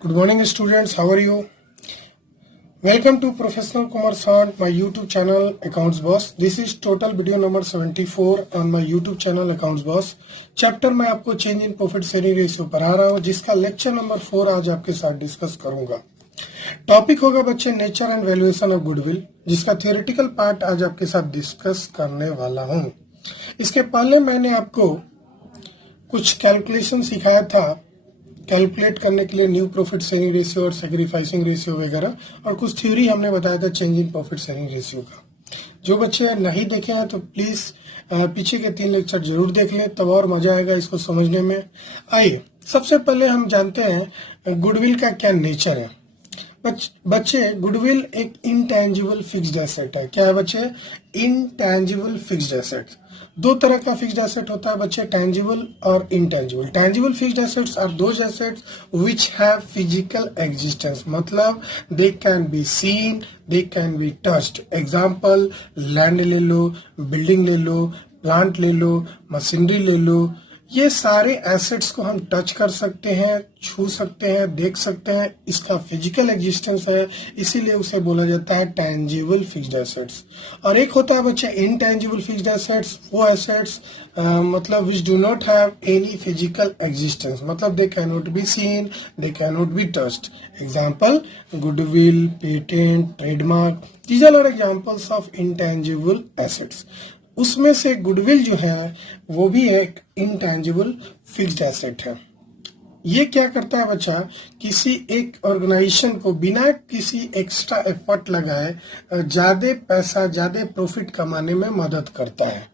Good morning, students. How are you? Welcome to Professional Kumar Sant, my YouTube channel Accounts Boss. This is total video number 74 on my YouTube channel Accounts Boss. Chapter मैं आपको change in profit sharing ratio पढ़ा रहा हूँ, जिसका lecture number 4 आज आपके साथ discuss करूंगा। टॉपिक होगा बच्चे nature and valuation of goodwill, जिसका थियोरेटिकल पार्ट आज आपके साथ डिस्कस करने वाला हूँ। इसके पहले मैंने आपको कुछ कैलकुलेशन सिखाया था कैलकुलेट करने के लिए न्यू प्रॉफिट शेयरिंग रेशियो और सैक्रिफाइसिंग रेशियो वगैरह, और कुछ थ्योरी हमने बताया था change in profit sharing ratio का। जो बच्चे नहीं देखे हैं तो प्लीज पीछे के 3 लेक्चर जरूर देख लें, तब और मजा आएगा इसको समझने में। आइए सबसे पहले हम जानते हैं गुडविल का क्या नेचर है। बच्चे गुडविल एक इंटेंजिबल फिक्स्ड एसेट है। क्या है बच्चे? Intangible fixed asset. 2 तरह का फिक्स्ड एसेट होता है बच्चे, टेंजिबल और intangible. Tangible fixed assets are those assets which have physical existence, मतलब they can be seen, they can be touched. Example, land ले लो, बिल्डिंग ले लो, प्लांट ले लो, मशीनरी ले लो। ये सारे एसेट्स को हम टच कर सकते हैं, छू सकते हैं, देख सकते हैं, इसका फिजिकल एग्जिस्टेंस है, इसीलिए उसे बोला जाता है टेंजिबल फिक्स्ड एसेट्स। और एक होता है बच्चे इनटेंजिबल फिक्स्ड एसेट्स, वो एसेट्स मतलब which do not have any physical existence, मतलब they can not be seen, they can not be touched. Example, goodwill, patent, trademark, these are examples of intangible assets. उसमें से goodwill जो है वो भी एक इंटेंजिबल फिक्स्ड एसेट है। ये क्या करता है बच्चा, किसी एक ऑर्गेनाइजेशन को बिना किसी एक्स्ट्रा एफर्ट लगाए ज्यादा पैसा, ज्यादा प्रॉफिट कमाने में मदद करता है।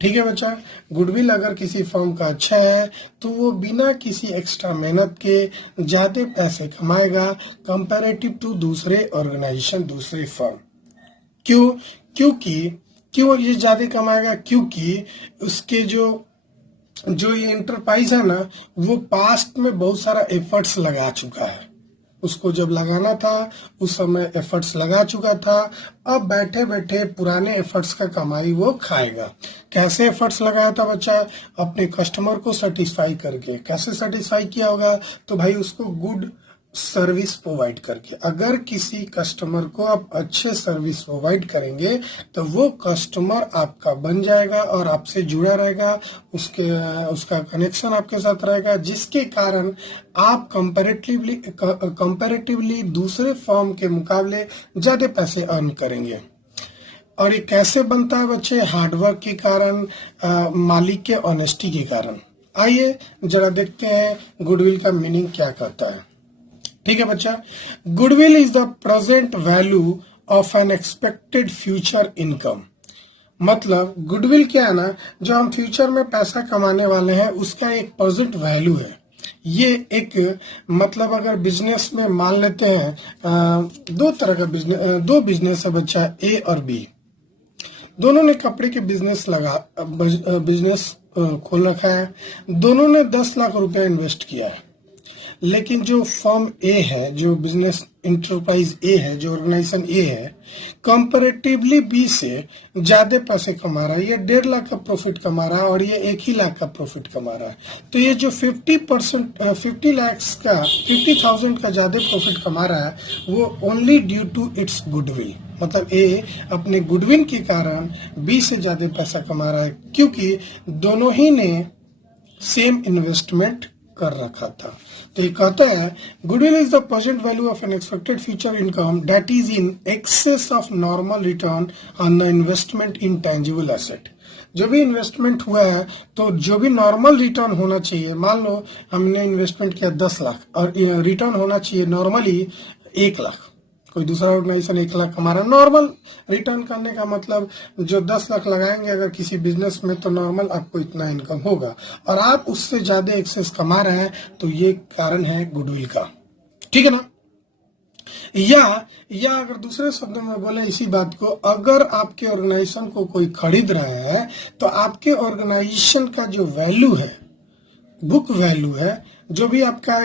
ठीक है बच्चा, गुडविल अगर किसी फर्म का अच्छा है तो वो बिना किसी एक्स्ट्रा मेहनत के ज्यादा पैसे कमाएगा कंपैरेटिव टू दूसरे ऑर्गेनाइजेशन, दूसरे फर्म। क्यों ये ज्यादा कमाएगा? क्योंकि उसके जो ये एंटरप्राइज है ना, वो पास्ट में बहुत सारा एफर्ट्स लगा चुका है। उसको जब लगाना था उस समय एफर्ट्स लगा चुका था, अब बैठे बैठे पुराने एफर्ट्स का कमाई वो खाएगा। कैसे एफर्ट्स लगाया था बच्चा? अपने कस्टमर को सेटिस्फाई करके। कैसे सेटिस्फाई किया होगा? तो भाई उसको गुड सर्विस प्रोवाइड करके। अगर किसी कस्टमर को आप अच्छे सर्विस प्रोवाइड करेंगे तो वो कस्टमर आपका बन जाएगा और आपसे जुड़ा रहेगा, उसका कनेक्शन आपके साथ रहेगा, जिसके कारण आप कंपैरेटिवली दूसरे फर्म के मुकाबले ज्यादा पैसे अर्न करेंगे। और ये कैसे बनता है बच्चे? हार्डवर्क के कारण, मालिक के ऑनेस्टी के कारण। आइए जरा देखते हैं गुडविल का मीनिंग क्या करता है। ठीक है बच्चा, goodwill is the present value of N expected future income. मतलब गुडविल क्या है ना, जो हम फ्यूचर में पैसा कमाने वाले हैं उसका एक प्रेजेंट वैल्यू है। ये एक मतलब अगर बिजनेस में मान लेते हैं 2 तरह का दो बिजनेस है बच्चा, ए और बी। दोनों ने कपड़े के बिजनेस खोल रखा है, दोनों ने 10 लाख रुपया इन्वेस्ट किया है। लेकिन जो फर्म ए है, जो बिजनेस इंटरप्राइज ए है, जो ऑर्गेनाइजेशन ए है, कंपैरेटिवली बी से ज्यादा पैसे कमा रहा है। ये 1.5 लाख का प्रॉफिट कमा रहा है और ये 1 ही लाख का प्रॉफिट कमा रहा है। तो ये जो 50,000 का ज्यादा प्रॉफिट कमा रहा है वो only due to its goodwill. मतलब ए अपने गुडविल के कारण बी से ज्यादा पैसा कमा रहा है, क्योंकि दोनों ही ने सेम इन्वेस्टमेंट कर रखा था। तो ये कहता है goodwill is the present value of N expected future income that is in excess of normal return on the investment in tangible asset. जो भी इन्वेस्टमेंट हुआ है तो जो भी नॉर्मल रिटर्न होना चाहिए, मान लो हमने इन्वेस्टमेंट किया 10 लाख और रिटर्न होना चाहिए नॉर्मली 1 लाख। कोई दूसरा ऑर्गेनाइजेशन 1 लाख कमा रहा है, नॉर्मल रिटर्न करने का मतलब जो 10 लाख लगाएंगे अगर किसी बिजनेस में तो नॉर्मल आपको इतना इनकम होगा, और आप उससे ज्यादा एक्सेस कमा रहे हैं, तो ये कारण है गुडविल का। ठीक है ना? या अगर दूसरे शब्दों में बोले इसी बात को, अगर आपके ऑर्गेनाइजेशन को कोई खरीद रहा है तो आपके ऑर्गेनाइजेशन का जो वैल्यू है, बुक वैल्यू है, जो भी आपका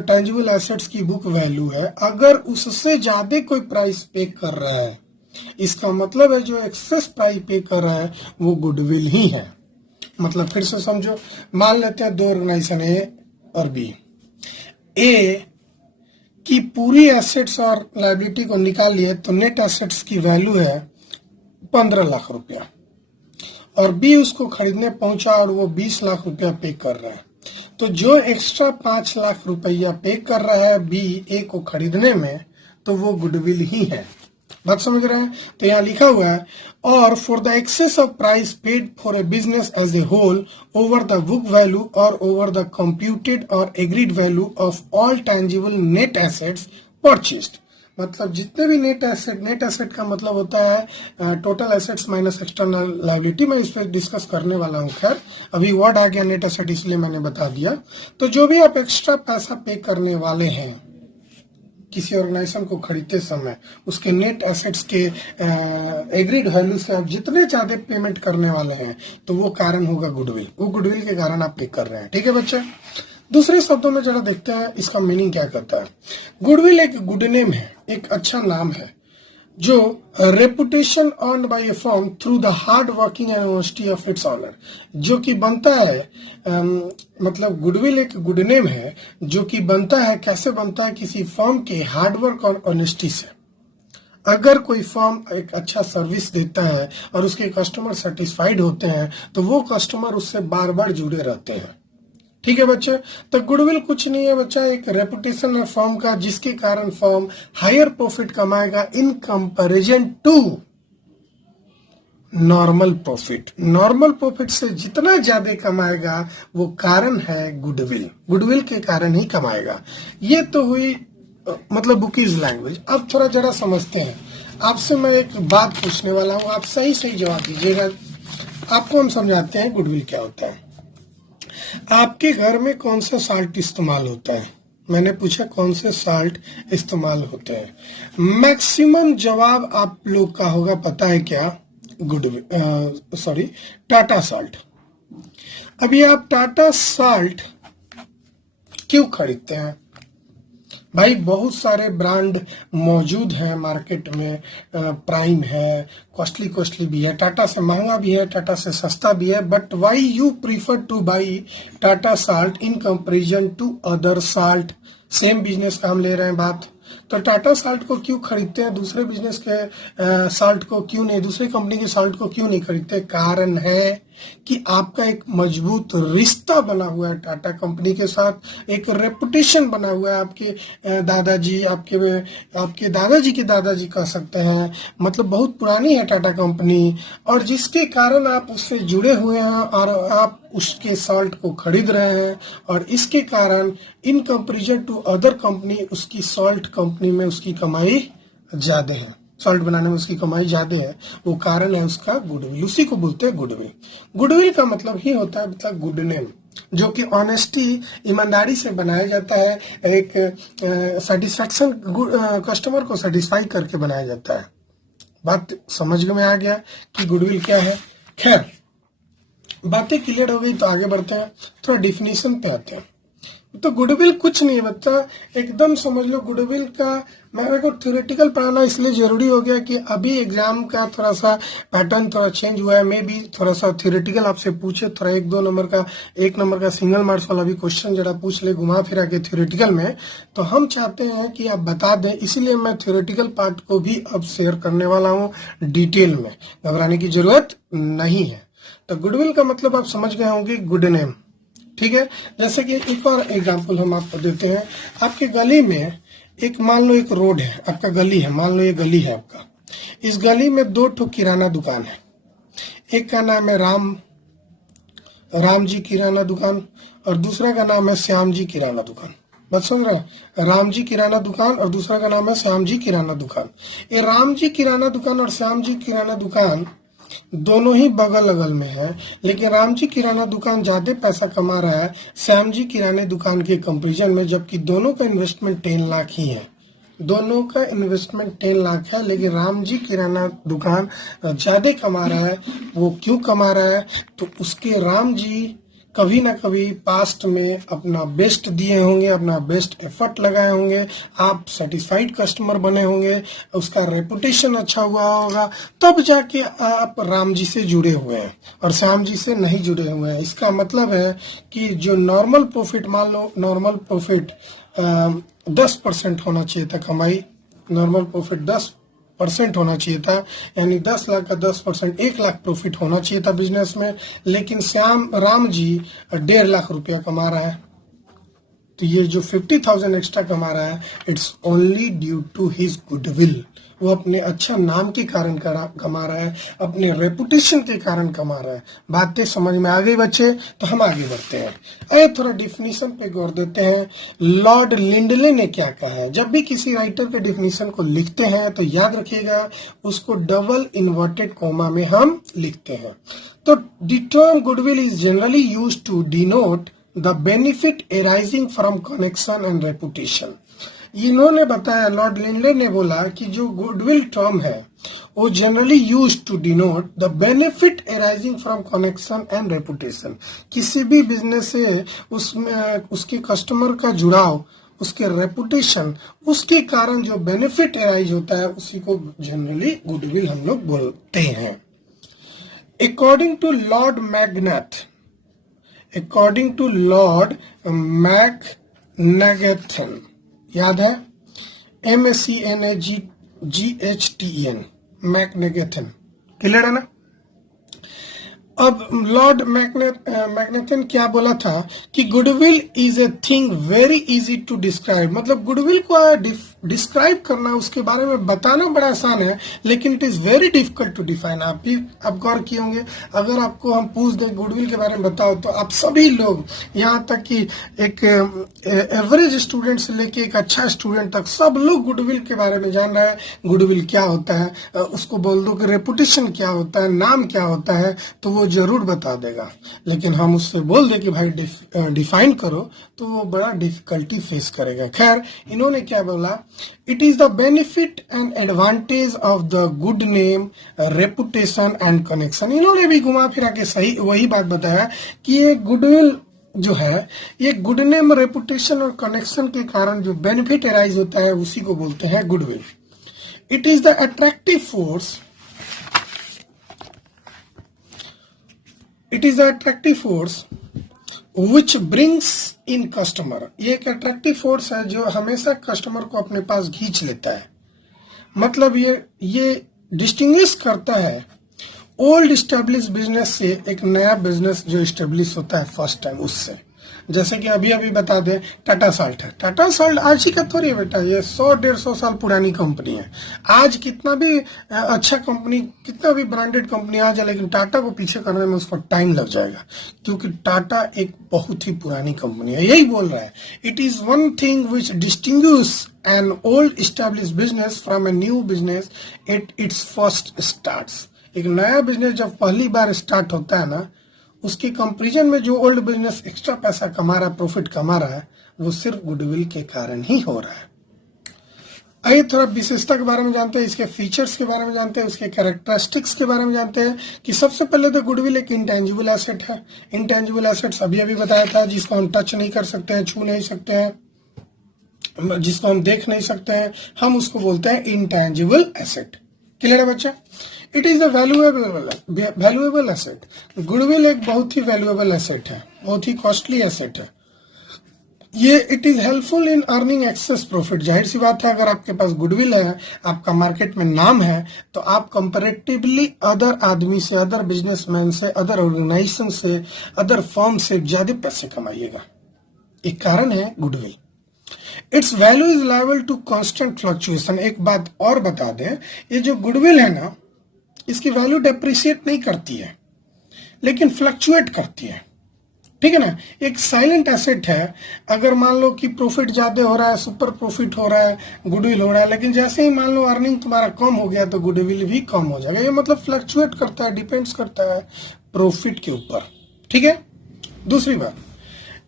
टेंजिबल एसेट्स की बुक वैल्यू है, अगर उससे ज्यादा कोई प्राइस पे कर रहा है, इसका मतलब है जो एक्सेस प्राइस पे कर रहा है वो गुडविल ही है। मतलब फिर से समझो, मान लेते हैं 2 ऑर्गेनाइजेशन ए और बी। ए की पूरी एसेट्स और लायबिलिटी को निकालिए तो नेट एसेट्स की वैल्यू है 15 लाख रुपया, और बी उसको खरीदने पहुंचा और वो 20 लाख रुपया पे कर रहा है। तो जो एक्स्ट्रा 5 लाख रुपया पे कर रहा है बी ए को खरीदने में, तो वो गुडविल ही है। बात समझ रहे हैं? तो यहाँ लिखा हुआ है, और for the excess of price paid for a business as a whole over the book value और ओवर द कंप्यूटेड और agreed value of all tangible net assets purchased. मतलब जितने भी नेट एसेट का मतलब होता है total assets minus external liability. मैं इस पर डिस्कस करने वाला हूँ, खैर अभी वर्ड आ गया नेट एसेट इसलिए मैंने बता दिया। तो जो भी आप एक्स्ट्रा पैसा पे करने वाले हैं किसी ऑर्गेनाइजेशन को खरीदते समय, उसके नेट एसेट्स के एग्रीड वैल्यू से आप जितने ज्यादा पेमेंट करने वाले हैं, तो वो कारण होगा गुडविल। वो गुडविल के कारण आप पे कर रहे हैं। ठीक है बच्चे, दूसरे शब्दों में जरा देखते हैं इसका मीनिंग क्या करता है। गुडविल एक गुड नेम है, एक अच्छा नाम है, जो reputation earn by a firm through the hard working and honesty of its owner, जो कि बनता है मतलब गुडविल एक गुड नेम है जो कि बनता है, कैसे बनता है, किसी फर्म के हार्डवर्क और ऑनेस्टी से। अगर कोई फर्म एक अच्छा सर्विस देता है और उसके कस्टमर सेटिस्फाइड होते हैं, तो वो कस्टमर उससे बार बार जुड़े रहते हैं। ठीक है बच्चे, तो गुडविल कुछ नहीं है बच्चा, एक रेपुटेशन है फर्म का, जिसके कारण फर्म हायर प्रॉफिट कमाएगा in comparison to normal profit. Normal profit से जितना ज्यादा कमाएगा वो कारण है गुडविल, गुडविल के कारण ही कमाएगा। ये तो हुई मतलब बुकीज लैंग्वेज। अब थोड़ा जरा समझते हैं। आपसे मैं एक बात पूछने वाला हूं, आप सही सही जवाब दीजिएगा। आपको हम समझाते हैं गुडविल क्या होता है। आपके घर में कौन सा साल्ट इस्तेमाल होता है? मैंने पूछा कौन से साल्ट इस्तेमाल होते हैं। मैक्सिमम जवाब आप लोग का होगा पता है क्या? टाटा साल्ट। अभी आप टाटा साल्ट क्यों खरीदते हैं? भाई बहुत सारे ब्रांड मौजूद हैं मार्केट में, प्राइम है, कॉस्टली भी है, टाटा से महंगा भी है, टाटा से सस्ता भी है, but why you prefer to buy Tata salt in comparison to other salt? Same business का हम ले रहे हैं बात, तो टाटा साल्ट को क्यों खरीदते हैं, दूसरे बिजनेस के साल्ट को क्यों नहीं, दूसरी कंपनी के साल्ट को क्यों नहीं खरीदते? कारण है कि आपका एक मजबूत रिश्ता बना हुआ है टाटा कंपनी के साथ, एक रेपुटेशन बना हुआ है। आपके दादाजी, आपके दादाजी के दादाजी कह सकते हैं, मतलब बहुत पुरानी है टाटा कंपनी, और जिसके कारण आप उससे जुड़े हुए हैं और आप उसके साल्ट को खरीद रहे हैं, और इसके कारण in comparison to other company उसकी साल्ट कंपनी में उसकी कमाई ज्यादा है, साल्ट बनाने में उसकी कमाई ज्यादा है। वो कारण है उसका गुडविल, उसी को बोलते हैं गुडविल। गुडविल का मतलब ही होता है मतलब गुड नेम, जो कि ऑनेस्टी, ईमानदारी से बनाया जाता है, एक सेटिस्फैक्शन, कस्टमर को सेटिस्फाई करके बनाया जाता है। बात समझ में आ गया कि गुडविल क्या है? खैर बातें क्लियर हो गई तो आगे बढ़ते हैं, थोड़ा डिफिनीशन पे आते हैं। तो गुडविल कुछ नहीं बता, एकदम समझ लो गुडविल का। मेरे को थ्योरेटिकल पढ़ाना इसलिए जरूरी हो गया कि अभी एग्जाम का थोड़ा सा पैटर्न थोड़ा चेंज हुआ है। मैं भी थोड़ा सा थ्योरेटिकल आपसे पूछे, थोड़ा 1-2 नंबर का, 1 नंबर का सिंगल मार्क्स वाला भी क्वेश्चन जरा पूछ ले घुमा फिरा के थ्योरेटिकल में, तो हम चाहते हैं कि आप बता दें, इसीलिए मैं थ्योरेटिकल पार्ट को भी अब शेयर करने वाला हूँ डिटेल में, घबराने की जरूरत नहीं है। तो गुडविल का मतलब आप समझ गए होंगे, गुड नेम। ठीक है, जैसे कि एक और एग्जांपल हम आपको देते हैं। आपके गली में एक, मान लो एक रोड है, आपका गली है, मान लो ये गली है आपका, इस गली में 2 ठो किराना दुकान है। एक का नाम है राम जी किराना दुकान, और दूसरा का नाम है श्याम जी किराना दुकान। बात समझ रहे हैं? राम जी किराना दुकान और दूसरा का नाम है श्याम जी किराना दुकान। ये राम जी किराना दुकान और श्याम जी किराना दुकान दोनों ही बगल अगल में है, लेकिन राम जी किराना दुकान ज्यादा पैसा कमा रहा है श्याम जी किराने दुकान के कंपैरिजन में, जबकि दोनों का इन्वेस्टमेंट 10 लाख ही है। दोनों का इन्वेस्टमेंट 10 लाख है, लेकिन राम जी किराना दुकान ज्यादा कमा रहा है। वो क्यों कमा रहा है? तो उसके राम जी कभी ना कभी पास्ट में अपना बेस्ट दिए होंगे, अपना बेस्ट एफर्ट लगाए होंगे, आप सेटिस्फाइड कस्टमर बने होंगे, उसका रेपुटेशन अच्छा हुआ होगा, तब जाके आप राम जी से जुड़े हुए हैं और श्याम जी से नहीं जुड़े हुए हैं। इसका मतलब है कि जो नॉर्मल प्रॉफिट, मान लो नॉर्मल प्रॉफिट 10% होना चाहिए था कमाई, नॉर्मल प्रॉफिट 10% होना चाहिए था, यानी 10 लाख का 10% 1 लाख प्रॉफिट होना चाहिए था बिजनेस में, लेकिन श्याम राम जी 1.5 लाख रुपया कमा रहा है। तो ये जो 50,000 एक्स्ट्रा कमा रहा है, it's only due to his goodwill. वो अपने अच्छा नाम के कारण कमा रहा है, अपने रेपुटेशन के कारण कमा रहा है। बातें समझ में आ गई बच्चे? तो हम आगे बढ़ते हैं। अरे थोड़ा डिफिनीशन पे गौर देते हैं। लॉर्ड लिंडले ने क्या कहा है? जब भी किसी राइटर के डिफिनीशन को लिखते हैं तो याद रखिएगा उसको डबल इन्वर्टेड कॉमा में हम लिखते हैं। तो the term goodwill is generally used to denote the benefit arising from connection and reputation. इन्होंने बताया, लॉर्ड लिंडले ने बोला कि जो गुडविल टर्म है वो generally used to denote the benefit arising from connection and reputation. किसी भी बिजनेस से उसमें उसके कस्टमर का जुड़ाव, उसके रेपुटेशन, उसके कारण जो बेनिफिट अराइज होता है उसी को जनरली गुडविल हम लोग बोलते हैं। अकॉर्डिंग टू लॉर्ड मैग्नेथ, According to Lord Macnaghten, याद है? MACNAGHTEN, मैकनेगेथन, क्लियर है ना? अब लॉर्ड मैग्नेथन क्या बोला था कि goodwill is a thing very easy to describe. मतलब गुडविल को डिस्क्राइब करना, उसके बारे में बताना बड़ा आसान है, लेकिन it is very difficult to define. आप भी अब गौर किए होंगे, अगर आपको हम पूछ दें गुडविल के बारे में बताओ, तो आप सभी लोग, यहाँ तक कि एक एवरेज स्टूडेंट से लेके एक अच्छा स्टूडेंट तक, सब लोग गुडविल के बारे में जान रहा है। गुडविल क्या होता है, उसको बोल दो कि रेपुटेशन क्या होता है, नाम क्या होता है, तो वो जरूर बता देगा। लेकिन हम उससे बोल दे कि भाई डिफाइन करो, तो वो बड़ा डिफिकल्टी फेस करेगा। खैर, इन्होंने क्या बोला? It is the benefit and advantage of the good name, reputation and connection. इन्होंने भी घुमा फिरा के सही वही बात बताया कि ये गुडविल जो है, ये गुड नेम, रेपुटेशन और कनेक्शन के कारण जो बेनिफिट अराइज होता है उसी को बोलते हैं goodwill. It is the attractive force, it is attractive force which brings in customer. ये एक अट्रैक्टिव फोर्स है जो हमेशा कस्टमर को अपने पास खींच लेता है। मतलब ये डिस्टिंग्विश करता है ओल्ड स्टेब्लिश बिजनेस से एक नया बिजनेस जो स्टेब्लिश होता है फर्स्ट टाइम, उससे। जैसे कि अभी बता दें, टाटा साल्ट है। टाटा साल्ट आज ही का थोड़ी है बेटा, ये 100-150 साल पुरानी कंपनी है। आज कितना भी अच्छा कंपनी, कितना भी ब्रांडेड कंपनी आ जाए, लेकिन टाटा को पीछे करने में उसको टाइम लग जाएगा, क्योंकि टाटा एक बहुत ही पुरानी कंपनी है। यही बोल रहा है, it is one thing which distinguish an old established business from a new business at its first starts. एक नया बिजनेस जब पहली बार स्टार्ट होता है ना, उसके कंपैरिजन में जो ओल्ड बिजनेस एक्स्ट्रा पैसा कमा रहा है, प्रॉफिट कमा रहा है, वो सिर्फ गुडविल के कारण ही हो रहा है। आइए थोड़ा विशेषता के बारे में जानते हैं, इसके फीचर्स के बारे में जानते हैं, उसके कैरेक्टरिस्टिक्स के बारे में जानते हैं। कि सबसे पहले तो गुडविल एक इंटेंजिबल एसेट है। इंटेंजिबल एसेट्स अभी बताया था, जिसको हम टच नहीं कर सकते हैं, छू नहीं सकते हैं, जिसको हम देख नहीं सकते हैं, हम उसको बोलते हैं इंटेंजिबल एसेट। क्लियर है बच्चा? It is a valuable asset. Goodwill एक बहुत ही वैल्यूएबल एसेट है, बहुत ही कॉस्टली एसेट है। ये it is helpful in earning access profit. जाहिर सी बात है, अगर आपके पास गुडविल है, आपका मार्केट में नाम है, तो आप कंपैरेटिवली अदर आदमी से, अदर बिजनेसमैन से, अदर ऑर्गेनाइजेशन से, अदर फर्म से ज्यादा पैसे कमाइएगा। एक कारण है goodwill. Its value is liable to constant fluctuation. एक बात और बता दें, ये जो गुडविल है ना, इसकी वैल्यू डेप्रिशिएट नहीं करती है, लेकिन फ्लक्चुएट करती है। ठीक है ना? एक साइलेंट एसेट है। अगर मान लो कि प्रॉफिट ज्यादा हो रहा है, सुपर प्रॉफिट हो रहा है, गुडविल हो रहा है, लेकिन जैसे ही मान लो अर्निंग तुम्हारा कम हो गया तो गुडविल भी कम हो जाएगा। ये मतलब फ्लक्चुएट करता है, डिपेंड्स करता है प्रॉफिट के ऊपर। ठीक है? दूसरी बात,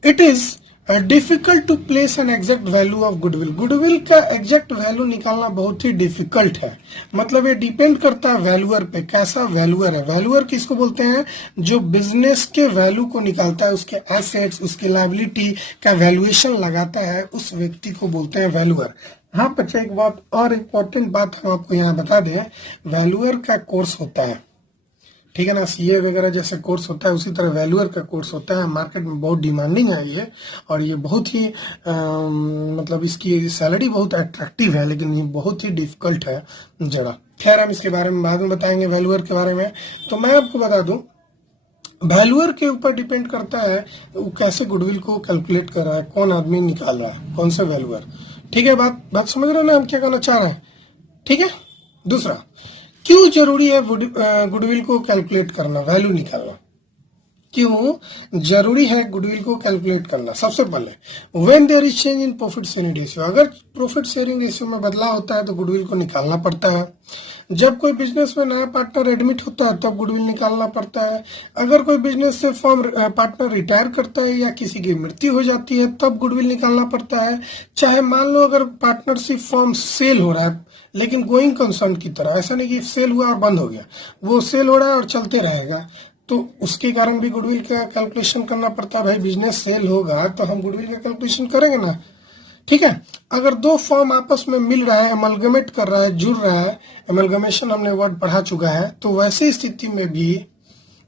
it is difficult to place an exact value of goodwill. Goodwill का एग्जैक्ट वैल्यू निकालना बहुत ही डिफिकल्ट है। मतलब ये डिपेंड करता है वैल्यूअर पे, कैसा वैल्यूअर है। वैल्यूअर किसको बोलते हैं? जो बिजनेस के वैल्यू को निकालता है, उसके एसेट्स, उसके लायबिलिटी का वैल्यूएशन लगाता है, उस व्यक्ति को बोलते हैं वैल्यूअर। हाँ बच्चा, एक बात और इम्पोर्टेंट बात हम आपको यहाँ बता दें, वैल्यूअर का कोर्स होता है। ठीक है ना। सीए वगैरह जैसे कोर्स होता है उसी तरह वैल्यूअर का कोर्स होता है। मार्केट में बहुत डिमांडिंग है ये, और ये बहुत ही मतलब इसकी सैलरी बहुत अट्रैक्टिव है, लेकिन ये बहुत ही डिफिकल्ट है जरा। खैर हम इसके बारे में बाद में बताएंगे वैल्यूअर के बारे में। तो मैं आपको बता दूं, वैल्यूअर के ऊपर डिपेंड करता है वो कैसे गुडविल को कैलकुलेट कर रहा है, कौन आदमी निकाल रहा है, कौन सा वैल्यूअर। ठीक है, बात समझ रहे हो ना हम क्या कहना चाह रहे हैं। ठीक है। दूसरा, क्यों जरूरी है गुडविल को कैलकुलेट करना, वैल्यू निकालना। क्यों जरूरी है गुडविल को कैलकुलेट करना? सबसे पहले, when there is change in profit sharing ratio, अगर प्रॉफिट शेयरिंग रेशियो में बदलाव होता है तो गुडविल को निकालना पड़ता है। जब कोई बिजनेस में नया पार्टनर एडमिट होता है तब गुडविल निकालना पड़ता है। अगर कोई बिजनेस से फर्म पार्टनर रिटायर करता है या किसी की मृत्यु हो जाती है तब गुडविल निकालना पड़ता है। चाहे मान लो अगर पार्टनरशिप फर्म सेल हो रहा है, लेकिन गोइंग कंसर्न की तरह, ऐसा नहीं कि सेल हुआ और बंद हो गया, वो सेल हो रहा है और चलते रहेगा, तो उसके कारण भी गुडविल का कैलकुलेशन करना पड़ता है। भाई बिजनेस सेल होगा तो हम गुडविल का कैलकुलेशन करेंगे ना। ठीक है। अगर दो फर्म आपस में मिल रहा है, अमलगमेट कर रहा है, जुड़ रहा है, अमलगमेशन हमने वर्ड पढ़ा चुका है, तो वैसी स्थिति में भी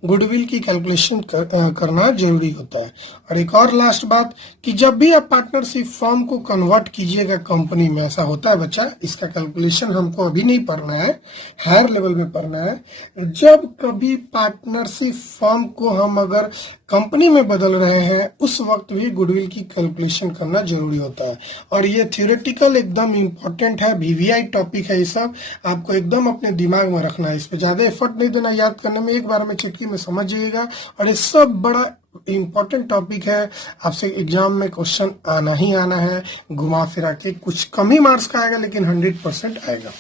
गुडविल की कैलकुलेशन करना जरूरी होता है। और एक और लास्ट बात कि जब भी आप पार्टनरशिप फर्म को कन्वर्ट कीजिएगा कंपनी में, ऐसा होता है बच्चा, इसका कैलकुलेशन हमको अभी नहीं पढ़ना है, हायर लेवल में पढ़ना है। जब कभी पार्टनरशिप फर्म को हम अगर कंपनी में बदल रहे हैं उस वक्त भी गुडविल की कैलकुलेशन करना जरूरी होता है। और ये थियोरेटिकल एकदम इम्पोर्टेंट है, वीवीआई टॉपिक है, ये सब आपको एकदम अपने दिमाग में रखना है। इस पे ज्यादा एफर्ट नहीं देना, याद करने में एक बार में चुटकी में समझ जाइएगा। और ये सब बड़ा इम्पोर्टेंट टॉपिक है, आपसे एग्जाम में क्वेश्चन आना ही आना है, घुमा फिरा के। कुछ कम ही मार्क्स का आएगा लेकिन 100% आएगा।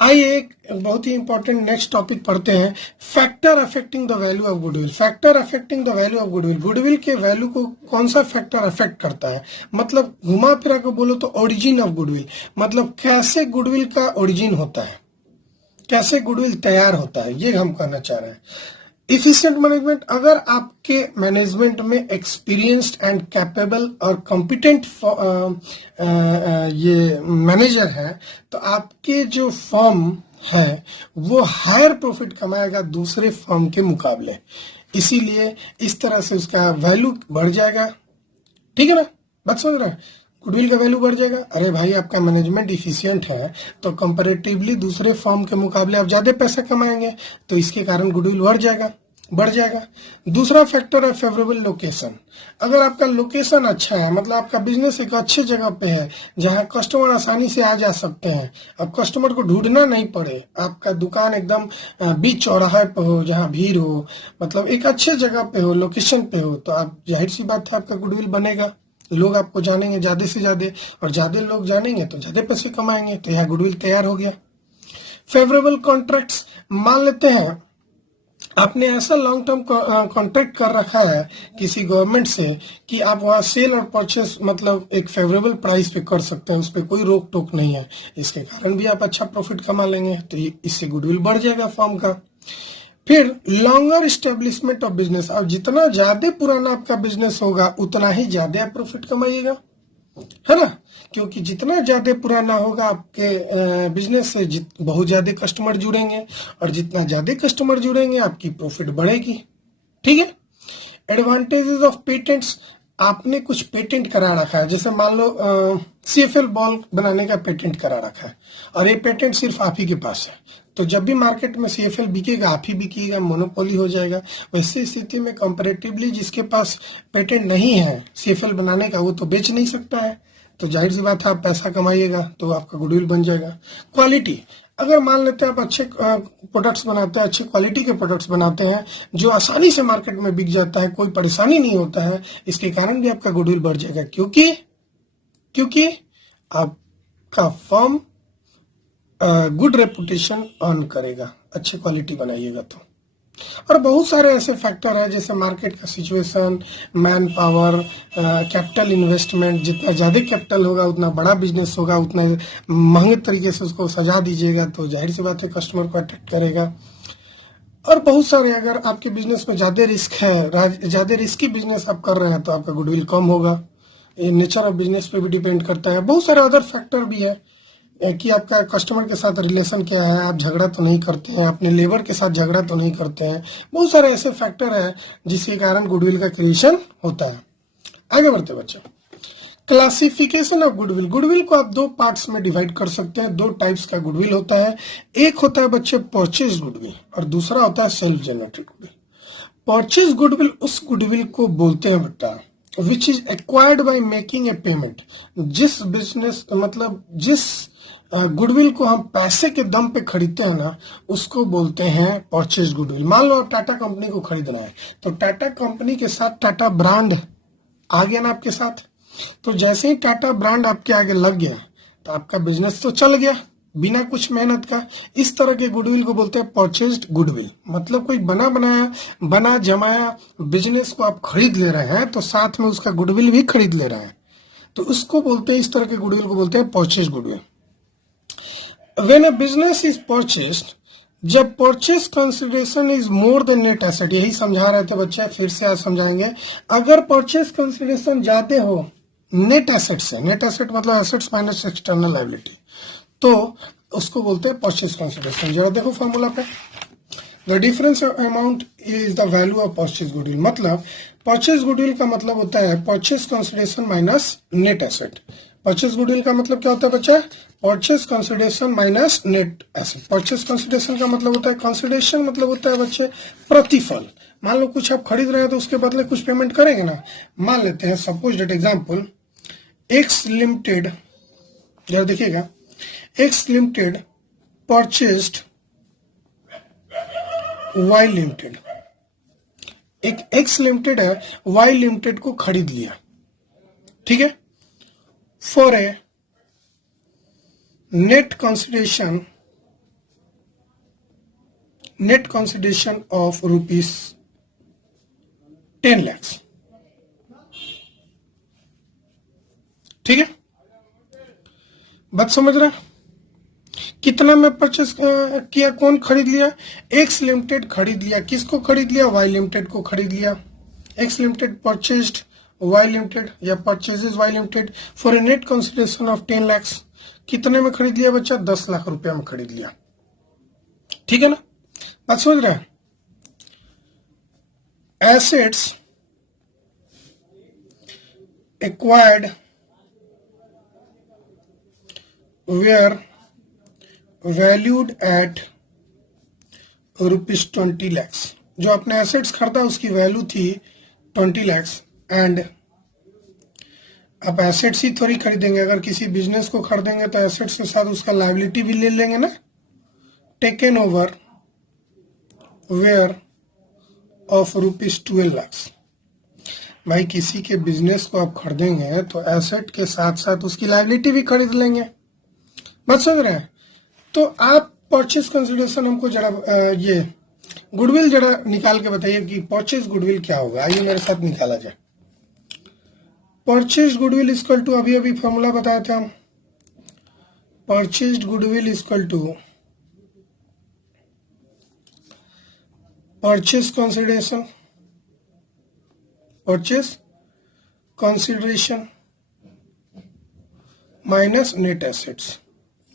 आइए एक बहुत ही इंपॉर्टेंट नेक्स्ट टॉपिक पढ़ते हैं, factor affecting the value of goodwill. Factor affecting the value of goodwill, goodwill के वैल्यू को कौन सा फैक्टर अफेक्ट करता है? मतलब घुमा फिरा को बोलो तो ओरिजिन ऑफ गुडविल, मतलब कैसे गुडविल का ओरिजिन होता है, कैसे गुडविल तैयार होता है, ये हम कहना चाह रहे हैं। इफिशिएंट मैनेजमेंट, अगर आपके मैनेजमेंट में एक्सपीरियंस्ड एंड कैपेबल और कॉम्पिटेंट ये मैनेजर है तो आपके जो फर्म है वो हायर प्रॉफिट कमाएगा दूसरे फर्म के मुकाबले, इसीलिए इस तरह से उसका वैल्यू बढ़ जाएगा। ठीक है ना, बात समझ रहे हैं? गुडविल का वैल्यू बढ़ जाएगा। अरे भाई आपका मैनेजमेंट इफिशिएंट है तो कंपैरेटिवली दूसरे फर्म के मुकाबले आप ज्यादा पैसा कमाएंगे, तो इसके कारण गुडविल बढ़ जाएगा। दूसरा फैक्टर है फेवरेबल लोकेशन। अगर आपका लोकेशन अच्छा है, मतलब आपका बिजनेस एक अच्छे जगह पे है जहां कस्टमर आसानी से आ जा सकते हैं, अब कस्टमर को ढूंढना नहीं पड़े, आपका दुकान एकदम बीच चौराहे पे हो जहां भीड़ हो, मतलब एक अच्छे जगह पे हो, लोकेशन पे हो, तो आप जाहिर सी बात है आपका गुडविल बनेगा, लोग आपको जानेंगे ज्यादा से ज्यादा, और ज्यादा लोग जानेंगे तो ज्यादा पैसे कमाएंगे, तो यहाँ गुडविल तैयार हो गया। फेवरेबल कॉन्ट्रैक्ट्स, मान लेते हैं आपने ऐसा लॉन्ग टर्म कॉन्ट्रैक्ट कर रखा है किसी गवर्नमेंट से कि आप वहां सेल और परचेस मतलब एक फेवरेबल प्राइस पे कर सकते हैं, उस पर कोई रोक टोक नहीं है, इसके कारण भी आप अच्छा प्रॉफिट कमा लेंगे, तो इससे गुडविल बढ़ जाएगा फर्म का। फिर लॉन्गर स्टेब्लिशमेंट ऑफ बिजनेस, अब जितना ज्यादा पुराना आपका बिजनेस होगा उतना ही ज्यादा आप प्रॉफिट कमाइएगा, है ना, क्योंकि जितना ज्यादा पुराना होगा आपके बिजनेस से बहुत ज्यादा कस्टमर जुड़ेंगे, और जितना ज्यादा कस्टमर जुड़ेंगे आपकी प्रॉफिट बढ़ेगी। ठीक है। एडवांटेजेस ऑफ पेटेंट्स, आपने कुछ पेटेंट करा रखा है, जैसे मान लो सीएफएल बॉल बनाने का पेटेंट करा रखा है और ये पेटेंट सिर्फ आप ही के पास है, तो जब भी मार्केट में सीएफएल बिकेगा आप ही बिकेगा, मोनोपोली हो जाएगा। वैसी स्थिति में कंपैरेटिवली जिसके पास पेटेंट नहीं है सीएफएल बनाने का वो तो बेच नहीं सकता है, तो जाहिर सी बात है आप पैसा कमाइएगा तो आपका गुडविल बन जाएगा। क्वालिटी, अगर मान लेते हैं आप अच्छे प्रोडक्ट्स बनाते हैं, अच्छी क्वालिटी के प्रोडक्ट्स बनाते हैं जो आसानी से मार्केट में बिक जाता है, कोई परेशानी नहीं होता है, इसके कारण भी आपका गुडविल बढ़ जाएगा, क्योंकि आपका फर्म गुड रेपुटेशन अर्न करेगा, अच्छी क्वालिटी बनाइएगा तो। और बहुत सारे ऐसे फैक्टर हैं जैसे मार्केट का situation, man power, capital investment, जितना ज्यादा कैपिटल होगा उतना बड़ा बिजनेस होगा, उतना महंगे तरीके से उसको सजा दीजिएगा तो जाहिर सी बात है कस्टमर को अट्रैक्ट करेगा। और बहुत सारे, अगर आपके बिजनेस में ज्यादा रिस्क है, ज्यादा रिस्की बिजनेस आप कर रहे हैं तो आपका गुडविल कम होगा, ये नेचर ऑफ बिजनेस पे भी डिपेंड करता है। बहुत सारे अदर फैक्टर भी है, कि आपका कस्टमर के साथ रिलेशन क्या है, आप झगड़ा तो नहीं करते हैं, अपने लेबर के साथ झगड़ा तो नहीं करते हैं। बहुत सारे ऐसे फैक्टर है जिसके कारण गुडविल का क्रिएशन होता है। आगे बढ़ते बच्चे, क्लासिफिकेशन ऑफ गुडविल। गुडविल को आप दो पार्ट्स में डिवाइड कर सकते हैं। दो टाइप्स का गुडविल होता है। एक होता है बच्चे परचेज गुडविल और दूसरा होता है self generated goodwill. Purchase goodwill उस गुडविल को बोलते हैं बेटा which is acquired by making a payment. जिस बिजनेस मतलब जिस गुडविल को हम पैसे के दम पे खरीदते हैं ना, उसको बोलते हैं परचेज गुडविल। मान लो आप टाटा कंपनी को खरीदना है, तो टाटा कंपनी के साथ टाटा ब्रांड आ गया ना आपके साथ, तो जैसे ही टाटा ब्रांड आपके आगे लग गया तो आपका बिजनेस तो चल गया बिना कुछ मेहनत का। इस तरह के गुडविल को बोलते हैं परचेज्ड गुडविल। मतलब कोई बना जमाया बिजनेस को आप खरीद ले रहे हैं तो साथ में उसका गुडविल भी खरीद ले रहे हैं, तो उसको बोलते हैं, इस तरह के गुडविल को बोलते हैं purchase goodwill. When a business is purchased, जब purchase consideration is more than net asset, यही समझा रहे थे बच्चे, फिर से आज समझाएंगे। अगर परचेज कंसिडरेशन ज्यादा हो नेट एसेट से, नेट एसेट मतलब एसेट्स माइनस एक्सटर्नल लायबिलिटी, तो उसको बोलते हैं परचेज कंसिडरेशन। जरा देखो फॉर्मूला पे, the difference amount is the value of purchase goodwill. मतलब परचेज गुडविल का मतलब होता है purchase consideration minus net asset. Purchase goodwill का मतलब क्या होता है बच्चा? Purchase consideration minus net asset. Purchase consideration का मतलब होता है, कंसिडरेशन मतलब होता है बच्चे प्रतिफल। मान लो कुछ आप खरीद रहे हैं तो उसके बदले कुछ पेमेंट करेंगे ना। मान लेते हैं suppose that example, X limited, जरा देखिएगा, X limited purchased Y limited. एक एक्स लिमिटेड है, वाई लिमिटेड को खरीद लिया, ठीक है, for a net consideration of rupees 10 lakhs, ठीक है। बात समझ रहा? कितना में परचेस किया, कौन खरीद लिया? एक्स लिमिटेड खरीद लिया। किसको खरीद लिया? वाई लिमिटेड को खरीद लिया। X limited purchased Y limited या purchases Y limited for a net consideration of 10 lakhs। कितने में खरीद लिया बच्चा? 10 लाख रुपया में खरीद लिया, ठीक है ना। बात समझ रहे हैं? Assets acquired were valued at rupees 20 lakhs। जो अपने एसेट्स खरीदा उसकी वैल्यू थी 20 lakhs। एंड आप एसेट्स ही थोड़ी खरीदेंगे, अगर किसी बिजनेस को खरीदेंगे तो एसेट्स के साथ उसका लायबिलिटी भी ले लेंगे ना। Taken over were of rupees 12 lakhs। भाई किसी के बिजनेस को आप खरीदेंगे तो एसेट के साथ साथ उसकी लायबिलिटी भी खरीद लेंगे। बात समझ रहे हैं? तो आप परचेज कंसिडरेशन हमको जरा ये गुडविल जरा निकाल के बताइए कि परचेज गुडविल क्या होगा। आइए मेरे साथ निकाला जाए। परचेज गुडविल इक्वल टू, अभी अभी फॉर्मूला बताया था हम, purchase goodwill equal to purchase consideration minus net assets.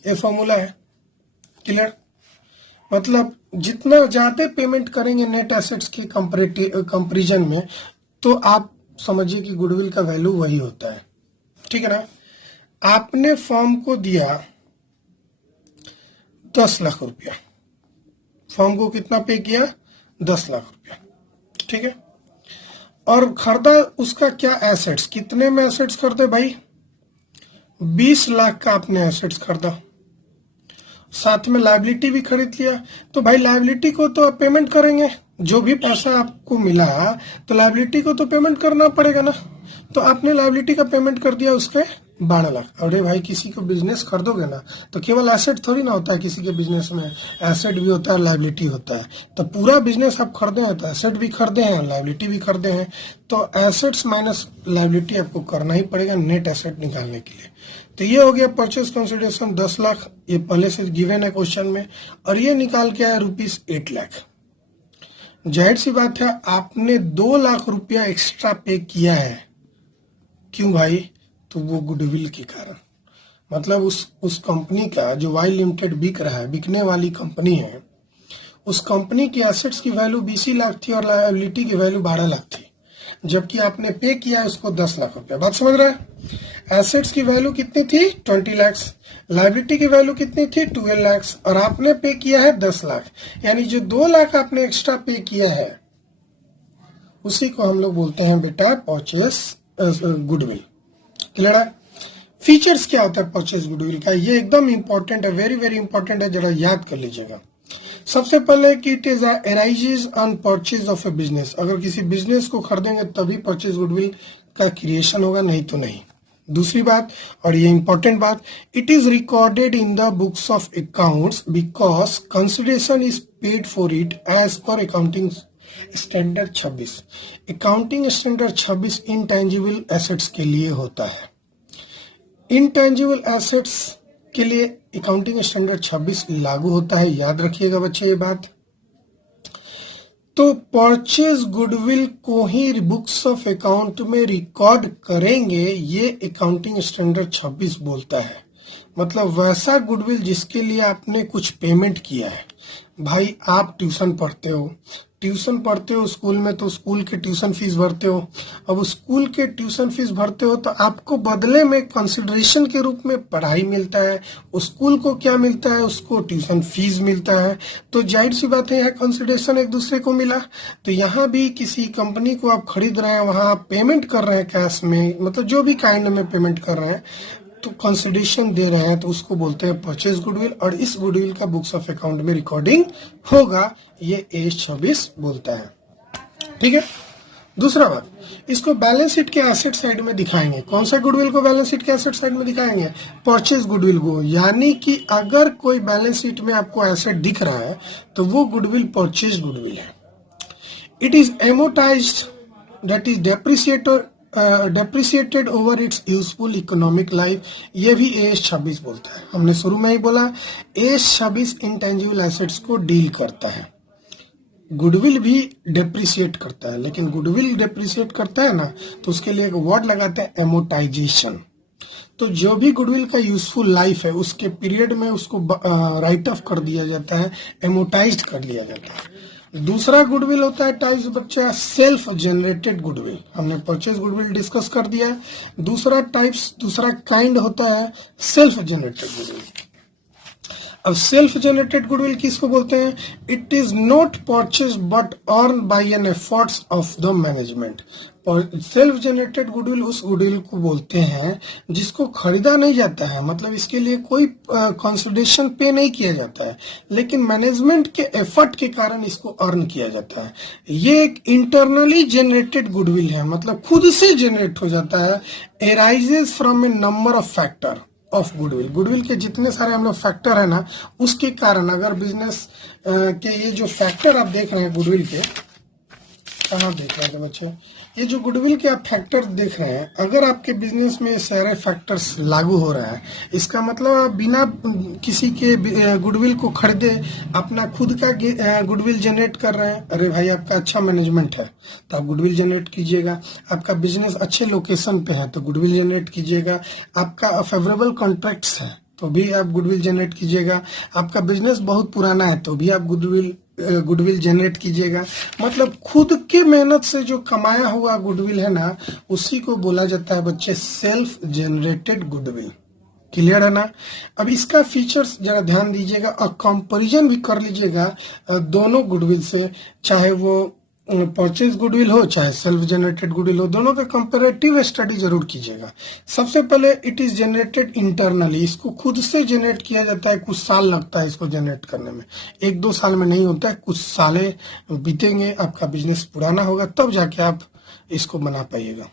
ये फॉर्मूला है, क्लियर। मतलब जितना ज्यादा पेमेंट करेंगे नेट एसेट्स के कंपैरिजन में, तो आप समझिए कि गुडविल का वैल्यू वही होता है, ठीक है ना। आपने फॉर्म को दिया 10 लाख रुपया, फॉर्म को कितना पे किया? 10 लाख रुपया, ठीक है। और खरीदा उसका क्या? एसेट्स। कितने में एसेट्स खरीदे भाई? 20 लाख का आपने एसेट्स खरीदा, साथ में लायबिलिटी भी खरीद लिया। तो भाई लायबिलिटी को तो आप पेमेंट करेंगे, जो भी पैसा आपको मिला तो लायबिलिटी को तो पेमेंट करना पड़ेगा ना। तो आपने लायबिलिटी का पेमेंट कर दिया उसके 12 लाख। अरे भाई किसी को बिजनेस खरीदोगे ना तो केवल एसेट थोड़ी ना होता है, किसी के बिजनेस में एसेट भी होता है, लायबिलिटी होता है। तो पूरा बिजनेस आप खरीदे हैं तो एसेट भी खरीदे हैं, लायबिलिटी भी खरीदे हैं, तो एसेट्स माइनस लायबिलिटी आपको करना ही पड़ेगा नेट एसेट निकालने के लिए। तो ये हो गया परचेज कंसिडरेशन 10 लाख, ये पहले से गिवन है क्वेश्चन में, और ये निकाल के आया रुपीज 8 लाख। जाहिर सी बात है आपने 2 लाख रुपया एक्स्ट्रा पे किया है, क्यों भाई? तो वो गुडविल के कारण। मतलब उस कंपनी का जो वाई लिमिटेड बिक रहा है, बिकने वाली कंपनी है, उस कंपनी की एसेट्स की वैल्यू 20 लाख थी और लायबिलिटी की वैल्यू 12 लाख थी, जबकि आपने पे किया है उसको 10 लाख रुपया। बात समझ रहा है? एसेट्स की वैल्यू कितनी थी? 20 लाख। लायबिलिटी की वैल्यू कितनी थी? 12 लाख। और आपने पे किया है 10 लाख, यानी जो 2 लाख आपने एक्स्ट्रा पे किया है उसी को हम लोग बोलते हैं बेटा परचेस गुडविल। क्लियर है? फीचर्स क्या होता है परचेस गुडविल का, ये एकदम इंपॉर्टेंट है, वेरी वेरी इंपॉर्टेंट है, जरा याद कर लीजिएगा। सबसे पहले कि it is arises on purchase of A business. अगर किसी बिजनेस को खरीदेंगे तभी परचेज गुडविल का क्रिएशन होगा, नहीं तो नहीं। दूसरी बात, और ये इंपॉर्टेंट बात, it is recorded in the books of accounts because consideration is paid for it as per accounting standard 26। Accounting standard 26 intangible assets के लिए होता है। इनटेंजिबल एसेट्स के लिए अकाउंटिंग स्टैंडर्ड 26 लागू होता है, याद रखिएगा बच्चे ये बात। तो परचेज गुडविल को ही बुक्स ऑफ अकाउंट में रिकॉर्ड करेंगे, ये अकाउंटिंग स्टैंडर्ड 26 बोलता है। मतलब वैसा गुडविल जिसके लिए आपने कुछ पेमेंट किया है। भाई आप ट्यूशन पढ़ते हो स्कूल में, तो स्कूल के ट्यूशन फीस भरते हो। अब स्कूल के ट्यूशन फीस भरते हो तो आपको बदले में कंसिडरेशन के रूप में पढ़ाई मिलता है। स्कूल को क्या मिलता है? उसको ट्यूशन फीस मिलता है। तो जाहिर सी बात है यहाँ कंसिडरेशन एक दूसरे को मिला। तो यहाँ भी किसी कंपनी को आप खरीद रहे हैं, वहां आप पेमेंट कर रहे हैं कैश में, मतलब जो भी काइंड में पेमेंट कर रहे हैं, तो कंसिडरेशन दे रहे हैं, तो उसको बोलते हैं परचेज गुडविल। और इस गुडविल का बुक्स ऑफ अकाउंट में रिकॉर्डिंग होगा, ये एज 26 बोलता है। ठीक है। दूसरा बात, इसको बैलेंस शीट के एसेट साइड में दिखाएंगे। कौन सा गुडविल को बैलेंस शीट के एसेट साइड में दिखाएंगे? परचेज गुडविल को। यानी कि अगर कोई बैलेंस शीट में आपको एसेट दिख रहा है तो वो गुडविल परचेज गुडविल है। It is amortised, that is depreciated over its useful economic life, ये भी एज 26 बोलता है। हमने शुरू में ही बोला एज 26 इंटेंजिबल एसेट्स को डील करता है। गुडविल भी डेप्रिसिएट करता है, लेकिन गुडविल डेप्रिसिएट करता है ना, तो उसके लिए एक वर्ड लगाते हैं एमोटाइजेशन। तो जो भी गुडविल का यूजफुल लाइफ है उसके पीरियड में उसको राइट ऑफ कर दिया जाता है, एमोटाइज्ड कर लिया जाता है। दूसरा गुडविल होता है टाइप्स बच्चा सेल्फ जनरेटेड गुडविल। हमने परचेज गुडविल डिस्कस कर दिया है। दूसरा काइंड होता है सेल्फ जनरेटेड गुडविल। अब सेल्फ जनरेटेड गुडविल किसको बोलते हैं? It is not purchase but earn by an efforts of the management. Self generated goodwill उस गुडविल को बोलते हैं जिसको खरीदा नहीं जाता है, मतलब इसके लिए कोई कंसिडरेशन पे नहीं किया जाता है, लेकिन मैनेजमेंट के एफर्ट के कारण इसको अर्न किया जाता है। ये एक इंटरनली जनरेटेड गुडविल है, मतलब खुद से जनरेट हो जाता है। Arises from A number of factor of goodwill. Goodwill के जितने सारे हम लोग फैक्टर है ना, उसके कारण अगर बिजनेस के ये जो फैक्टर आप देख रहे हैं गुडविल के, कहाँ देख रहे थे बच्चे? ये जो गुडविल के आप फैक्टर देख रहे हैं, अगर आपके बिजनेस में सारे फैक्टर्स लागू हो रहा है, इसका मतलब आप बिना किसी के गुडविल को खरीदे अपना खुद का गुडविल जनरेट कर रहे हैं। अरे भाई आपका अच्छा मैनेजमेंट है तो आप गुडविल जनरेट कीजिएगा। आपका बिजनेस अच्छे लोकेशन पे है तो गुडविल जनरेट कीजिएगा। आपका फेवरेबल कॉन्ट्रैक्ट्स है तो भी आप गुडविल जनरेट कीजिएगा। आपका बिजनेस बहुत पुराना है तो भी आप गुडविल जनरेट कीजिएगा। मतलब खुद के मेहनत से जो कमाया हुआ गुडविल है ना, उसी को बोला जाता है बच्चे सेल्फ जनरेटेड गुडविल। क्लियर है ना? अब इसका फीचर्स जरा ध्यान दीजिएगा और कंपैरिजन भी कर लीजिएगा दोनों गुडविल से, चाहे वो परचेज गुडविल हो चाहे सेल्फ जनरेटेड गुडविल हो, दोनों का कंपैरेटिव स्टडी जरूर कीजिएगा। सबसे पहले इट इज जनरेटेड इंटरनली, इसको खुद से जनरेट किया जाता है। कुछ साल लगता है इसको जनरेट करने में, 1-2 साल में नहीं होता है, कुछ साले बीतेंगे, आपका बिजनेस पुराना होगा तब जाके आप इसको बना पाइएगा।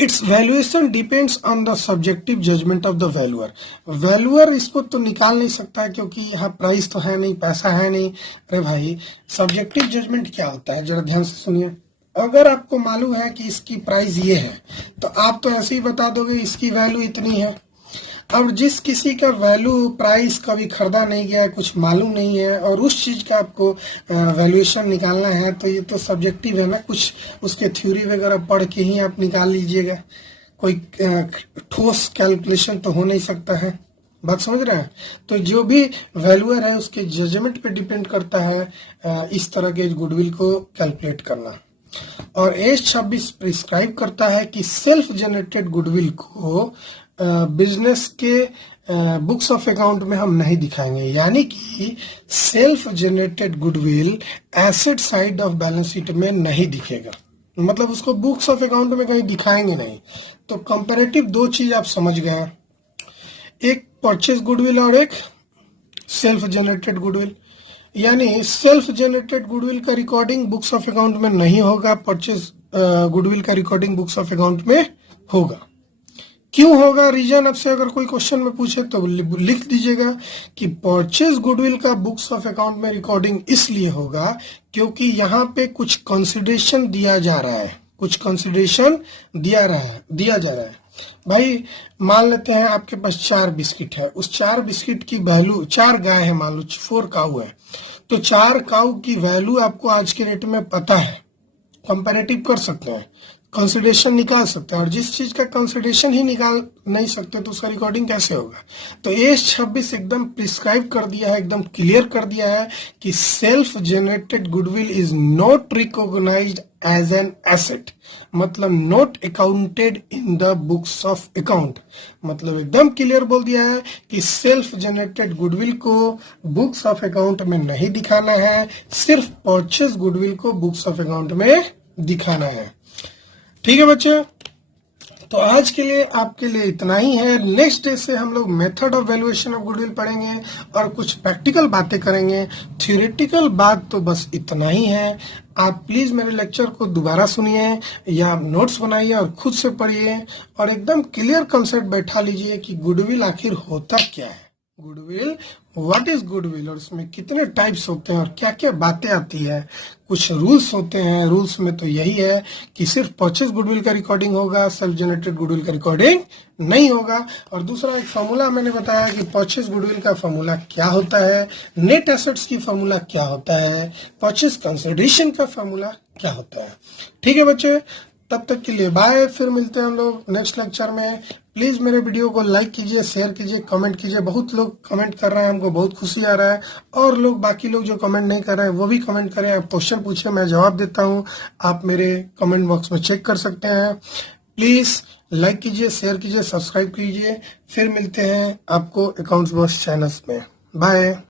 Its valuation depends on the subjective judgement of the valuer. Valuer इसको तो निकाल नहीं सकता है क्योंकि यहाँ प्राइस तो है नहीं, पैसा है नहीं। अरे भाई सब्जेक्टिव जजमेंट क्या होता है, जरा ध्यान से सुनिए। अगर आपको मालूम है कि इसकी प्राइस ये है तो आप तो ऐसे ही बता दोगे इसकी वैल्यू इतनी है। अब जिस किसी का वैल्यू प्राइस कभी खरीदा नहीं गया है, कुछ मालूम नहीं है, और उस चीज का आपको वैल्यूएशन निकालना है, तो ये तो सब्जेक्टिव है ना, कुछ उसके थ्योरी वगैरह पढ़ के ही आप निकाल लीजिएगा। कोई ठोस कैलकुलेशन तो हो नहीं सकता है। बात समझ रहे हैं? तो जो भी वैल्यूअर है उसके जजमेंट पे डिपेंड करता है इस तरह के गुडविल को कैलकुलेट करना। और एज 26 प्रिस्क्राइब करता है कि सेल्फ जनरेटेड गुडविल को बिजनेस के बुक्स ऑफ अकाउंट में हम नहीं दिखाएंगे, यानी कि self generated goodwill asset side of balance sheet में नहीं दिखेगा, मतलब उसको बुक्स ऑफ अकाउंट में कहीं दिखाएंगे नहीं। तो कंपैरेटिव दो चीज आप समझ गए, एक परचेज गुडविल और एक सेल्फ जनरेटेड गुडविल। यानी सेल्फ जनरेटेड गुडविल का रिकॉर्डिंग बुक्स ऑफ अकाउंट में नहीं होगा, परचेज गुडविल का रिकॉर्डिंग बुक्स ऑफ अकाउंट में होगा। क्यों होगा? रीजन आपसे अगर कोई क्वेश्चन में पूछे तो लिख दीजिएगा कि परचेज गुडविल का बुक्स ऑफ अकाउंट में रिकॉर्डिंग इसलिए होगा क्योंकि यहाँ पे कुछ कंसिडरेशन दिया जा रहा है, कुछ कंसिडरेशन दिया जा रहा है। भाई मान लेते हैं आपके पास 4 बिस्किट है, उस 4 बिस्किट की वैल्यू, 4 गाय है, मान लो 4 काऊ है, तो 4 काऊ की वैल्यू आपको आज के रेट में पता है, कंपैरेटिव कर सकते हैं, कंसिडरेशन निकाल सकते हैं। और जिस चीज का कंसिडरेशन ही निकाल नहीं सकते तो उसका रिकॉर्डिंग कैसे होगा? तो एज 26 एकदम प्रिस्क्राइब कर दिया है, एकदम क्लियर कर दिया है कि self generated goodwill is not recognised as an asset, मतलब not accounted in the books of account. मतलब एकदम क्लियर बोल दिया है कि सेल्फ जनरेटेड गुडविल को बुक्स ऑफ अकाउंट में नहीं दिखाना है, सिर्फ परचेज गुडविल को बुक्स ऑफ अकाउंट में दिखाना है। ठीक है बच्चे, तो आज के लिए आपके लिए इतना ही है। नेक्स्ट डे से हम लोग method of valuation of goodwill पढ़ेंगे और कुछ प्रैक्टिकल बातें करेंगे। थ्योरेटिकल बात तो बस इतना ही है। आप प्लीज मेरे लेक्चर को दोबारा सुनिए या नोट्स बनाइए और खुद से पढ़िए और एकदम क्लियर कंसेप्ट बैठा लीजिए कि गुडविल आखिर होता क्या है, गुडविल व्हाट इज गुडविल, और इसमें कितने टाइप्स होते हैं और क्या क्या बातें आती है। कुछ रूल्स होते हैं, रूल्स में तो यही है कि सिर्फ परचेज गुडविल का रिकॉर्डिंग होगा, सेल्फ जनरेटेड गुडविल का रिकॉर्डिंग नहीं होगा। और दूसरा एक फॉर्मूला मैंने बताया कि परचेज गुडविल का फॉर्मूला क्या होता है, नेट एसेट्स की फॉर्मूला क्या होता है, परचेज कंसिडरेशन का फॉर्मूला क्या होता है। ठीक है बच्चे, तब तक के लिए बाय, फिर मिलते हैं हम लोग नेक्स्ट लेक्चर में। प्लीज मेरे वीडियो को लाइक कीजिए, शेयर कीजिए, कमेंट कीजिए। बहुत लोग कमेंट कर रहे हैं, हमको बहुत खुशी आ रहा है। और लोग बाकी लोग जो कमेंट नहीं कर रहे हैं वो भी कमेंट करें, आप क्वेश्चन पूछे, मैं जवाब देता हूँ, आप मेरे कमेंट बॉक्स में चेक कर सकते हैं। प्लीज लाइक कीजिए, शेयर कीजिए, सब्सक्राइब कीजिए। फिर मिलते हैं आपको अकाउंट्स बॉस चैनल्स में। बाय।